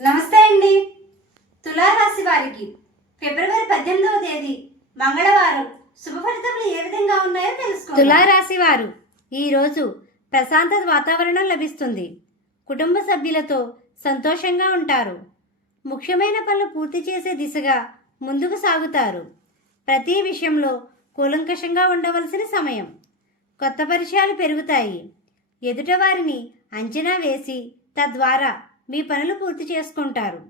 నమస్తే అండి. తులారాశి వారికి ఫిబ్రవరి పద్దెనిమిదవ తేదీ మంగళవారం శుభ ఫలితములు ఏ విధంగా ఉన్నాయో తెలుసుకుందాం. తులారాశి వారు ఈరోజు ప్రశాంత వాతావరణం లభిస్తుంది. కుటుంబ సభ్యులతో సంతోషంగా ఉంటారు. ముఖ్యమైన పనులు పూర్తి చేసే దిశగా ముందుకు సాగుతారు. ప్రతి విషయంలో కూలంకషంగా ఉండవలసిన సమయం. కొత్త పరిచయాలు పెరుగుతాయి. ఎదుటవారిని అంచనా వేసి తద్వారా మీ పనులు పూర్తి చేసుకుంటారు.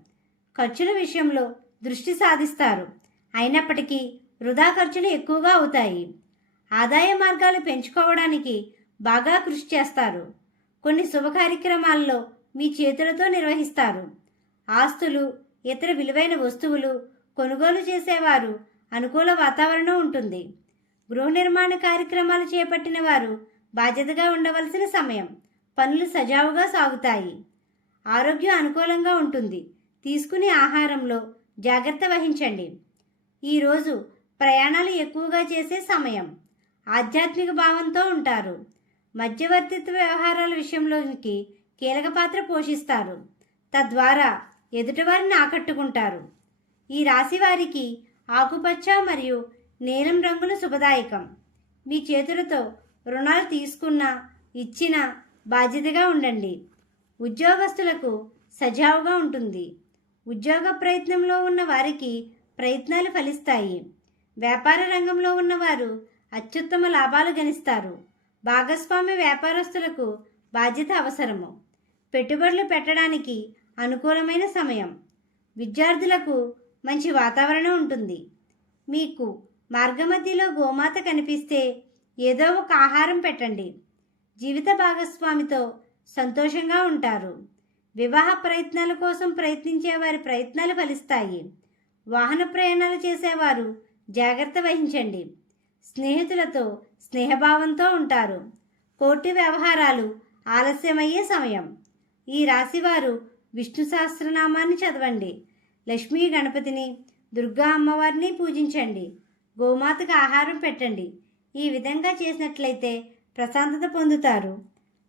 ఖర్చుల విషయంలో దృష్టి సాధిస్తారు. అయినప్పటికీ వృధా ఖర్చులు ఎక్కువగా అవుతాయి. ఆదాయ మార్గాలు పెంచుకోవడానికి బాగా కృషి చేస్తారు. కొన్ని శుభ కార్యక్రమాల్లో మీ చేతులతో నిర్వహిస్తారు. ఆస్తులు ఇతర విలువైన వస్తువులు కొనుగోలు చేసేవారు అనుకూల వాతావరణం ఉంటుంది. గృహ నిర్మాణ కార్యక్రమాలు చేపట్టిన వారు బాధ్యతగా ఉండవలసిన సమయం. పనులు సజావుగా సాగుతాయి. ఆరోగ్యం అనుకూలంగా ఉంటుంది. తీసుకునే ఆహారంలో జాగ్రత్త వహించండి. ఈరోజు ప్రయాణాలు ఎక్కువగా చేసే సమయం. ఆధ్యాత్మిక భావంతో ఉంటారు. మధ్యవర్తిత్వ వ్యవహారాల విషయంలోనికి కీలక పాత్ర పోషిస్తారు. తద్వారా ఎదుటివారిని ఆకట్టుకుంటారు. ఈ రాశి వారికి ఆకుపచ్చ మరియు నీలం రంగులు శుభదాయకం. మీ చేతులతో రుణాలు తీసుకున్న ఇచ్చిన బాధ్యతగా ఉండండి. ఉద్యోగస్తులకు సజావుగా ఉంటుంది. ఉద్యోగ ప్రయత్నంలో ఉన్న వారికి ప్రయత్నాలు ఫలిస్తాయి. వ్యాపార రంగంలో ఉన్నవారు అత్యుత్తమ లాభాలు గణిస్తారు. భాగస్వామ్య వ్యాపారస్తులకు బాధ్యత అవసరము. పెట్టుబడులు పెట్టడానికి అనుకూలమైన సమయం. విద్యార్థులకు మంచి వాతావరణం ఉంటుంది. మీకు మార్గమధ్యలో గోమాత కనిపిస్తే ఏదో ఒక ఆహారం పెట్టండి. జీవిత భాగస్వామితో సంతోషంగా ఉంటారు. వివాహ ప్రయత్నాల కోసం ప్రయత్నించే వారి ప్రయత్నాలు ఫలిస్తాయి. వాహన ప్రయాణాలు చేసేవారు జాగ్రత్త వహించండి. స్నేహితులతో స్నేహభావంతో ఉంటారు. కోర్టు వ్యవహారాలు ఆలస్యమయ్యే సమయం. ఈ రాశివారు విష్ణు సహస్రనామాన్ని చదవండి. లక్ష్మీ గణపతిని దుర్గా అమ్మవారిని పూజించండి. గోమాతకు ఆహారం పెట్టండి. ఈ విధంగా చేసినట్లయితే ప్రశాంతత పొందుతారు.